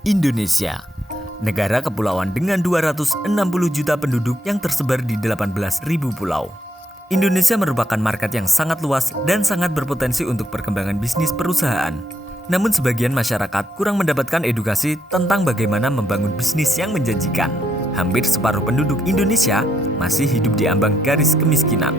Indonesia, negara kepulauan dengan 260 juta penduduk yang tersebar di 18.000 pulau. Indonesia merupakan market yang sangat luas dan sangat berpotensi untuk perkembangan bisnis perusahaan. Namun sebagian masyarakat kurang mendapatkan edukasi tentang bagaimana membangun bisnis yang menjanjikan. Hampir separuh penduduk Indonesia masih hidup di ambang garis kemiskinan.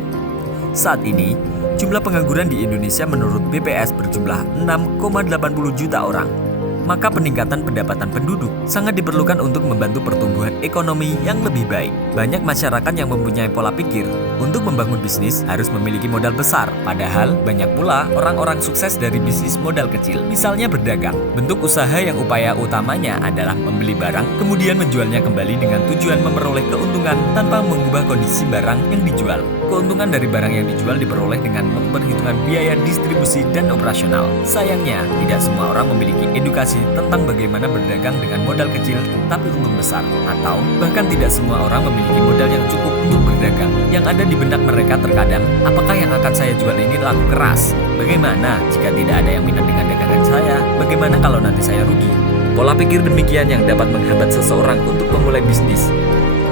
Saat ini, jumlah pengangguran di Indonesia menurut BPS berjumlah 6,80 juta orang. Maka peningkatan pendapatan penduduk sangat diperlukan untuk membantu pertumbuhan ekonomi yang lebih baik. Banyak masyarakat yang mempunyai pola pikir untuk membangun bisnis harus memiliki modal besar. Padahal banyak pula orang-orang sukses dari bisnis modal kecil. Misalnya berdagang, bentuk usaha yang upaya utamanya adalah membeli barang kemudian menjualnya kembali dengan tujuan memperoleh keuntungan tanpa mengubah kondisi barang yang dijual. Keuntungan dari barang yang dijual diperoleh dengan memperhitungkan biaya distribusi dan operasional. Sayangnya, tidak semua orang memiliki edukasi tentang bagaimana berdagang dengan modal kecil tapi untung besar, atau bahkan tidak semua orang memiliki modal yang cukup untuk berdagang. Yang ada di benak mereka terkadang, apakah yang akan saya jual ini laku keras? Bagaimana jika tidak ada yang minat dengan dagangan saya? Bagaimana kalau nanti saya rugi? Pola pikir demikian yang dapat menghambat seseorang untuk memulai bisnis.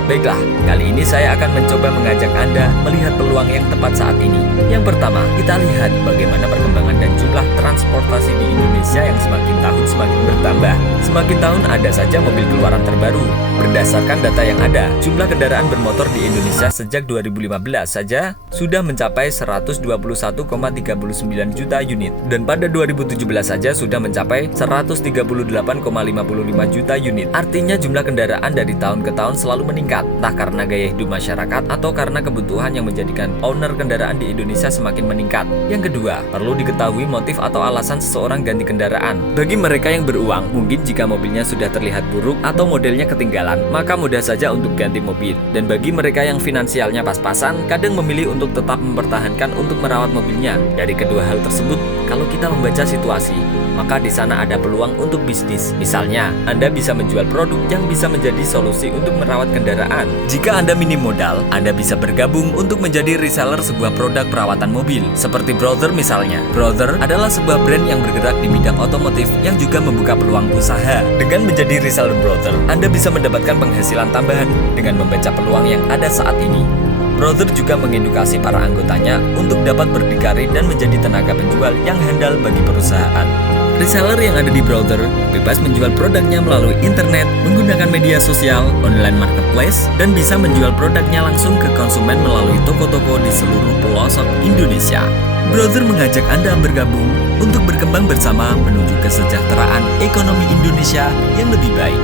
Baiklah, kali ini saya akan mencoba mengajak Anda melihat peluang yang tepat saat ini. Yang pertama, kita lihat bagaimana perkembangan dan jumlah transportasi di Indonesia yang semakin tahun semakin bertambah. Semakin tahun ada saja mobil keluaran terbaru. Berdasarkan data yang ada, jumlah kendaraan bermotor di Indonesia sejak 2015 saja sudah mencapai 121,39 juta unit. Dan pada 2017 saja sudah mencapai 138,55 juta unit. Artinya jumlah kendaraan dari tahun ke tahun selalu meningkat. Entah karena gaya hidup masyarakat atau karena kebutuhan yang menjadikan owner kendaraan di Indonesia semakin meningkat. Yang kedua, perlu diketahui motif atau alasan seseorang ganti kendaraan. Bagi mereka yang beruang, mungkin jika mobilnya sudah terlihat buruk atau modelnya ketinggalan, maka mudah saja untuk ganti mobil. Dan bagi mereka yang finansialnya pas-pasan, kadang memilih untuk tetap mempertahankan untuk merawat mobilnya. Dari kedua hal tersebut, kalau kita membaca situasi, maka di sana ada peluang untuk bisnis. Misalnya, Anda bisa menjual produk yang bisa menjadi solusi untuk merawat kendaraan. Jika Anda minim modal, Anda bisa bergabung untuk menjadi reseller sebuah produk perawatan mobil, seperti Brother misalnya. Brother adalah sebuah brand yang bergerak di bidang otomotif yang juga membuka peluang usaha. Dengan menjadi reseller Brother, Anda bisa mendapatkan penghasilan tambahan dengan membaca peluang yang ada saat ini. Brother juga mengedukasi para anggotanya untuk dapat berdikari dan menjadi tenaga penjual yang handal bagi perusahaan. Reseller yang ada di Brother bebas menjual produknya melalui internet, menggunakan media sosial, online marketplace, dan bisa menjual produknya langsung ke konsumen melalui toko-toko di seluruh pelosok Indonesia. Brother mengajak Anda bergabung untuk berkembang bersama menuju kesejahteraan ekonomi Indonesia yang lebih baik.